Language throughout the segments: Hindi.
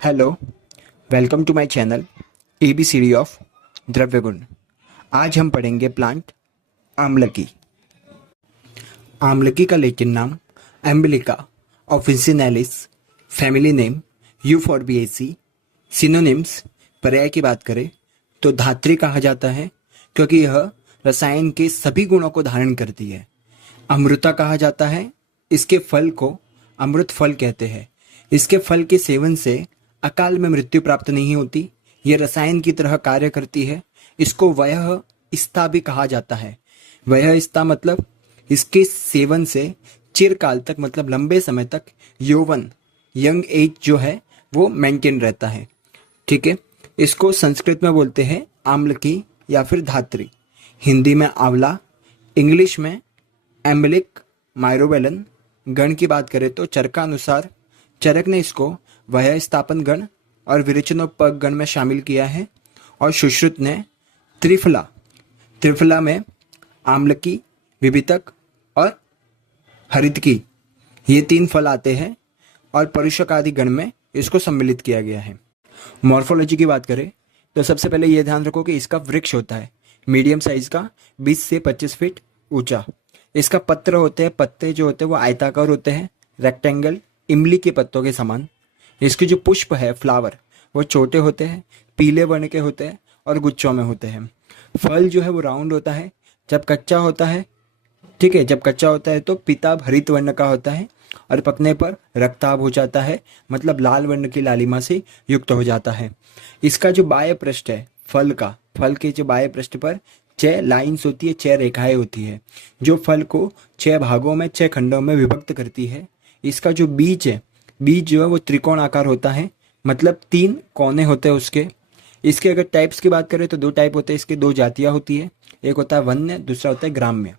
Hello, welcome to my channel ABCD of द्रव्य गुण। आज हम पढ़ेंगे प्लांट आमलकी। आमलकी का लैटिन नाम Emblica officinalis, family name Euphorbiaceae. Synonyms पर्याय की बात करें तो धात्री कहा जाता है क्योंकि यह रसायन के सभी गुणों को धारण करती है। अमृता कहा जाता है, इसके फल को अमृत फल कहते हैं। इसके फल के सेवन से अकाल में मृत्यु प्राप्त नहीं होती। यह रसायन की तरह कार्य करती है। इसको वयः स्था भी कहा जाता है। वयः स्था मतलब इसके सेवन से चिरकाल तक, मतलब लंबे समय तक यौवन, यंग एज जो है वो मेंटेन रहता है। ठीक है, इसको संस्कृत में बोलते हैं आम्लकी या फिर धात्री, हिंदी में आंवला, इंग्लिश में एम्बिलिक माइरोबेलन। गण की बात करें तो चरकानुसार चरक ने इसको वयः स्थापन गण और विरेचनोपग गण में शामिल किया है, और सुश्रुत ने त्रिफला में आम्लकी, विभितक और हरितकी, ये तीन फल आते हैं, और परुषक आदि गण में इसको सम्मिलित किया गया है। मॉर्फोलॉजी की बात करें तो सबसे पहले ये ध्यान रखो कि इसका वृक्ष होता है मीडियम साइज का, 20 से 25 फीट ऊंचा। इसका पत्र होते हैं, पत्ते जो होते हैं वो आयताकार होते हैं, रेक्टेंगल, इमली के पत्तों के समान। इसके जो पुष्प है, फ्लावर, वो छोटे होते हैं, पीले वर्ण के होते हैं और गुच्छों में होते हैं। फल जो है वो राउंड होता है जब कच्चा होता है। ठीक है, जब कच्चा होता है तो पीताभ हरित वर्ण का होता है, और पकने पर रक्ताभ हो जाता है, मतलब लाल वर्ण की लालिमा से युक्त हो जाता है। इसका जो बाह्य पृष्ठ है फल के जो बाह्य पृष्ठ पर 6 लाइन्स होती है, 6 रेखाएं होती है, जो फल को 6 भागों में, 6 खंडों में विभक्त करती है। इसका जो बीज है, बीज जो है वो त्रिकोण आकार होता है, मतलब 3 कोने होते हैं उसके। इसके अगर टाइप्स की बात करें तो 2 टाइप होते हैं इसके, 2 जातियां होती है। एक होता है वन्य, दूसरा होता है ग्राम्य।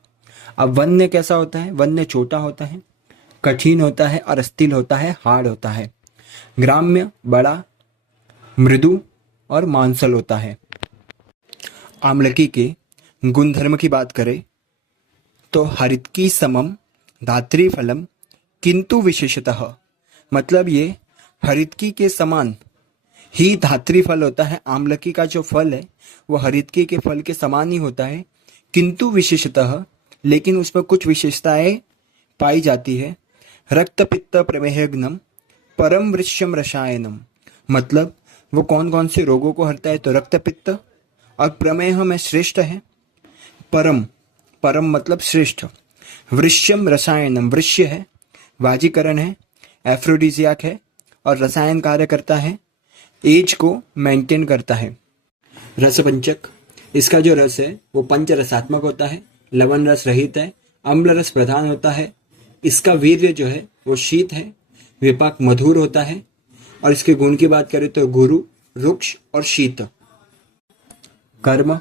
अब वन्य कैसा होता है? वन्य छोटा होता है, कठिन होता है और अस्थिल होता है, हार्ड होता है। ग्राम्य बड़ा, मृदु और मांसल होता है। आम्लकी के गुणधर्म की बात करें तो हरितकी समम धात्री फलम किंतु विशेषतः, मतलब ये हरितकी के समान ही धात्री फल होता है। आम्लकी का जो फल है वो हरितकी के फल के समान ही होता है, किंतु विशेषतः, लेकिन उसमें कुछ विशेषताएं पाई जाती है। रक्त पित्त प्रमेहग्नम परम वृक्षम रसायनम, मतलब वो कौन कौन से रोगों को हरता है? तो रक्त पित्त और प्रमेह में श्रेष्ठ है। परम मतलब श्रेष्ठ। वृक्षम रसायनम, वृक्ष है, वाजीकरण है, एफ्रोडीजियाक है, और रसायन कार्य करता है, एज को मेंटेन करता है। रसपंचक, इसका जो रस है वो पंच रसात्मक होता है, लवण रस रहित है, अम्ल रस प्रधान होता है। इसका वीर्य जो है वो शीत है, विपाक मधुर होता है, और इसके गुण की बात करें तो गुरु, रुक्ष और शीत। कर्म,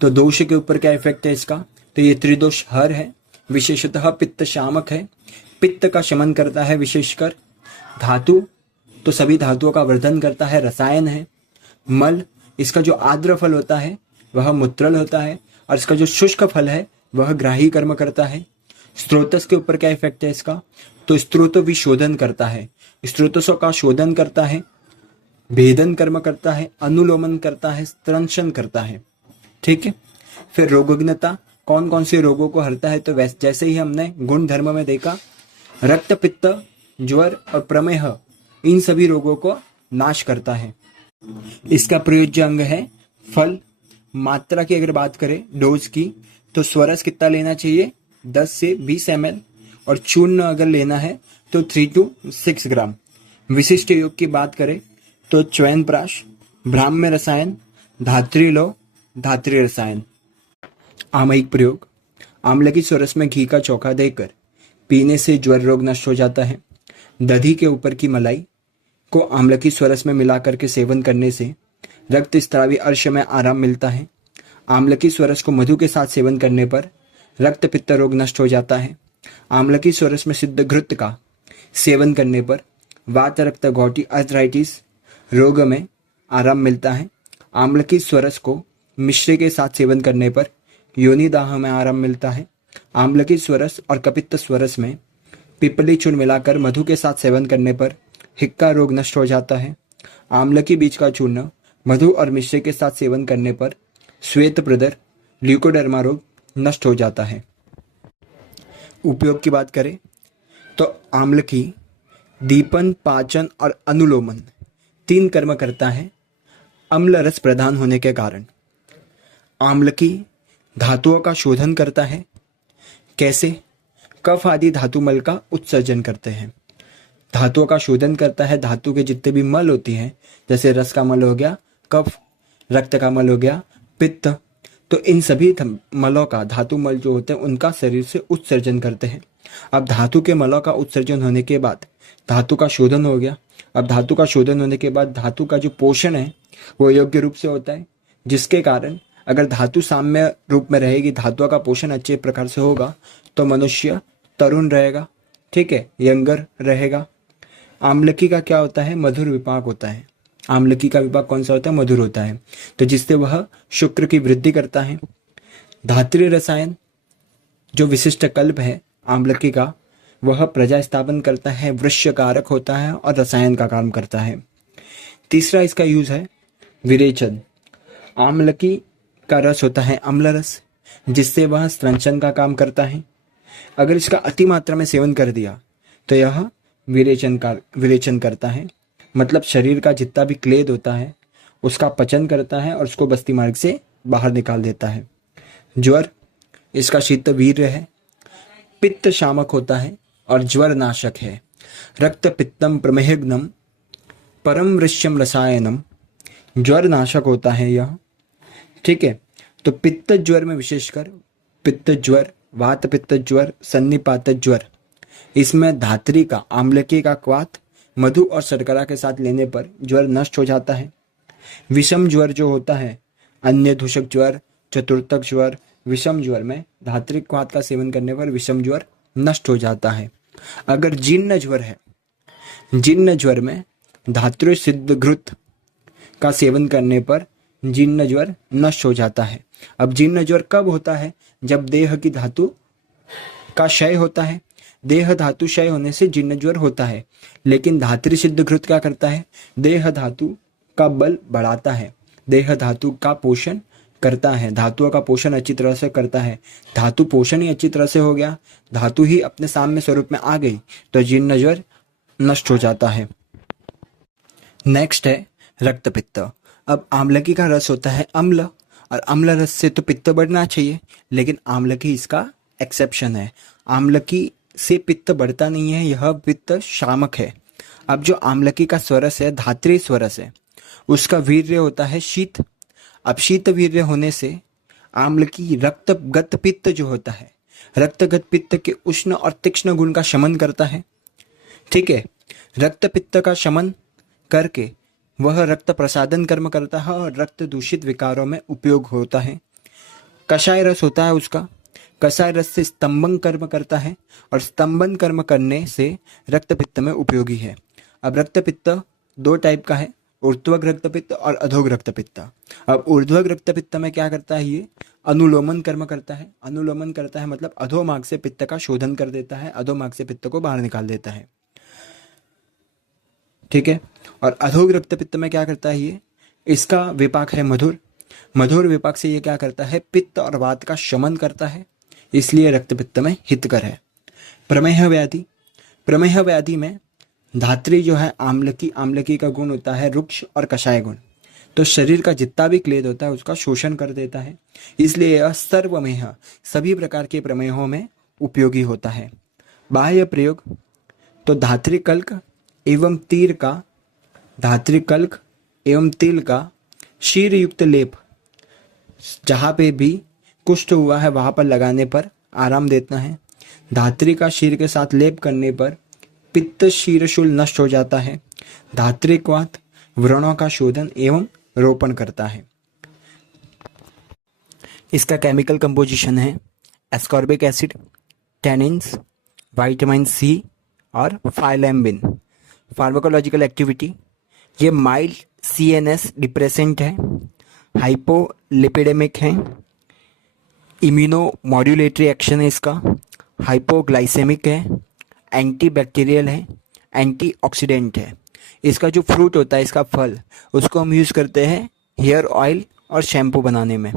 तो दोष के ऊपर क्या इफेक्ट है इसका? तो ये त्रिदोष हर है, विशेषतः पित्त शामक है, पित्त का शमन करता है विशेषकर। धातु, तो सभी धातुओं का वर्धन करता है, रसायन है। मल, इसका जो आर्द्र फल होता है वह मूत्रल होता है, और इसका जो शुष्क फल है वह ग्राही कर्म करता है। स्त्रोतस के ऊपर क्या इफेक्ट है इसका? तो स्त्रोत विशोधन करता है, स्त्रोतसों का शोधन करता है, भेदन कर्म करता है, अनुलोमन करता है, स्तंशन करता है। ठीक है, फिर रोगग्नता, कौन कौन से रोगों को हरता है? तो जैसे ही हमने गुण धर्म में देखा, रक्त पित्त, ज्वर और प्रमेह, इन सभी रोगों को नाश करता है। इसका प्रयोज्य अंग है फल। मात्रा की अगर बात करें डोज की, तो स्वरस कितना लेना चाहिए? 10 से 20 ml, और चूर्ण अगर लेना है तो 3 to 6 ग्राम। विशिष्ट योग की बात करें तो च्यवनप्राश, ब्राह्म्य रसायन, धात्री लौह, धात्री रसायन। आमयिक प्रयोग, आम्लकी स्वरस में घी का चोखा देकर पीने से ज्वर रोग नष्ट हो जाता है। दधी के ऊपर की मलाई को आम्लकी स्वरस में मिलाकर के सेवन करने से रक्त स्रावी अर्श में आराम मिलता है। आम्लकी स्वरस को मधु के साथ सेवन करने पर रक्त पित्त रोग नष्ट हो जाता है। आम्लकी स्वरस में सिद्ध घृत का सेवन करने पर वात रक्त गौटी आर्थराइटिस रोग में आराम मिलता है। आम्लकी स्वरस को मिश्री के साथ सेवन करने पर योनि दाह में आराम मिलता है। आम्लकी स्वरस और कपित्त स्वरस में पिपली चूर्ण मिलाकर मधु के साथ सेवन करने पर हिक्का रोग नष्ट हो जाता है। आमलकी बीज का चूर्ण मधु और मिश्री के साथ सेवन करने पर श्वेत प्रदर ल्यूकोडर्मा रोग नष्ट हो जाता है। उपयोग की बात करें तो आमलकी दीपन, पाचन और अनुलोमन 3 कर्म करता है अम्ल रस प्रदान होने के कारण। आमलकी धातुओं का शोधन करता है। कैसे? कफ आदि धातुमल का उत्सर्जन करते हैं। धातुओं का शोधन करता है, धातु के जितने भी मल होती हैं, जैसे रस का मल हो गया, कफ, रक्त का मल हो गया, पित्त, तो इन सभी मलों का, धातु मल जो होते हैं उनका शरीर से उत्सर्जन करते हैं। अब धातु के मलों का उत्सर्जन होने के बाद धातु का शोधन हो गया। अब धातु का शोधन होने के बाद धातु का जो पोषण है वो योग्य रूप से होता है, जिसके कारण अगर धातु साम्य रूप में रहेगी, धातुओं का पोषण अच्छे प्रकार से होगा, तो मनुष्य तरुण रहेगा, ठीक है, यंगर रहेगा। आमलकी का क्या होता है? मधुर विपाक होता है। आमलकी का विपाक कौन सा होता है? मधुर होता है, तो जिससे वह शुक्र की वृद्धि करता है। धात्री रसायन जो विशिष्ट कल्प है आमलकी का, वह प्रजा स्थापन करता है, वृश्यकारक होता है और रसायन का काम करता है। तीसरा इसका यूज है विरेचन। आमलकी का रस होता है अम्ल रस, जिससे वह स्त्रंचन का काम करता है। अगर इसका अति मात्रा में सेवन कर दिया तो यह विरेचन करता है, मतलब शरीर का जितना भी क्लेद होता है उसका पचन करता है और उसको बस्ती मार्ग से बाहर निकाल देता है। ज्वर, इसका शीत वीर्य है, पित्त शामक होता है और ज्वर नाशक है। रक्त पित्तम प्रमेहग्नम परम वृश्यम रसायनम, ज्वर नाशक होता है यह, ठीक है। तो पित्त ज्वर में विशेषकर पित्त ज्वर, वात पित्त ज्वर, सन्निपात ज्वर, इसमें धात्री का, आमलकी का क्वाथ मधु और शर्करा के साथ लेने पर ज्वर नष्ट हो जाता है। विषम ज्वर जो होता है, अन्य दूषक ज्वर, चतुर्थक ज्वर, विषम ज्वर में धात्री क्वाथ का सेवन करने पर विषम ज्वर नष्ट हो जाता है। अगर जीर्ण ज्वर है, जीर्ण ज्वर में धातृ सिद्ध घृत का सेवन करने पर जीर्ण ज्वर नष्ट हो जाता है। अब जीर्ण ज्वर कब होता है? जब देह की धातु का क्षय होता है। देह धातु क्षय होने से जीर्ण ज्वर होता है, लेकिन धातृ सिद्ध घृत क्या करता है? देह धातु का बल बढ़ाता है, देह धातु का पोषण करता है, धातुओं का पोषण अच्छी तरह से करता है। धातु पोषण ही अच्छी तरह से हो गया, धातु ही अपने साम्य स्वरूप में आ गई, तो जीर्ण ज्वर नष्ट हो जाता है। नेक्स्ट है रक्त पित्त। अब आमलकी का रस होता है अम्ल, और अम्ल रस से तो पित्त बढ़ना चाहिए, लेकिन आमलकी इसका एक्सेप्शन है। आमलकी से पित्त बढ़ता नहीं है, यह पित्त शामक है। अब जो आमलकी का स्वरस है, धात्री स्वरस है, उसका वीर्य होता है शीत। अब शीत वीर्य होने से आमलकी रक्तगत पित्त जो होता है, रक्तगत पित्त के उष्ण और तीक्ष्ण गुण का शमन करता है, ठीक है। रक्त पित्त का शमन करके वह रक्त प्रसादन कर्म करता है और रक्त दूषित विकारों में उपयोग होता है। कषाय रस होता है उसका, कषाय रस से स्तंभन कर्म करता है और स्तंभन कर्म करने से रक्त पित्त में उपयोगी है। अब रक्त पित्त 2 टाइप का है, ऊर्ध्वग रक्त पित्त और अधोग रक्त पित्त। अब ऊर्ध्वग रक्त पित्त में क्या करता है? ये अनुलोमन कर्म करता है। अनुलोमन करता है मतलब अधोमार्ग से पित्त का शोधन कर देता है, अधोमार्ग से पित्त को बाहर निकाल देता है, ठीक है। और अधोग रक्त पित्त में क्या करता है? ये इसका विपाक है मधुर। मधुर विपाक से ये क्या करता है? पित्त और वात का शमन करता है, इसलिए रक्त पित्त में हितकर है। प्रमेह व्याधि, प्रमेह व्याधि में धात्री जो है आमलकी, आमलकी का गुण होता है रुक्ष और कषाय गुण, तो शरीर का जितना भी क्लेद होता है उसका शोषण कर देता है, इसलिए यह सर्वमेह, सभी प्रकार के प्रमेहों में उपयोगी होता है। बाह्य प्रयोग तो धात्री कल्क एवं तीर का, धात्री कल्क एवं तिल का शीर युक्त लेप, जहाँ पे भी कुष्ठ हुआ है वहाँ पर लगाने पर आराम देता है। धात्री का शीर के साथ लेप करने पर पित्त शीरशूल नष्ट हो जाता है। धात्री क्वाथ व्रणों का शोधन एवं रोपण करता है। इसका केमिकल कंपोजिशन है ascorbic acid, tannins, vitamin C और फाइलेम्बिन। फार्माकोलॉजिकल एक्टिविटी, ये माइल्ड CNS डिप्रेसेंट है, हाइपोलिपिडेमिक है, इम्यूनो मॉड्यूलेटरी एक्शन है इसका, हाइपोग्लाइसेमिक है, एंटी बैक्टीरियल है, एंटीऑक्सीडेंट है। इसका जो फ्रूट होता है, इसका फल, उसको हम यूज़ करते हैं हेयर ऑयल और शैम्पू बनाने में।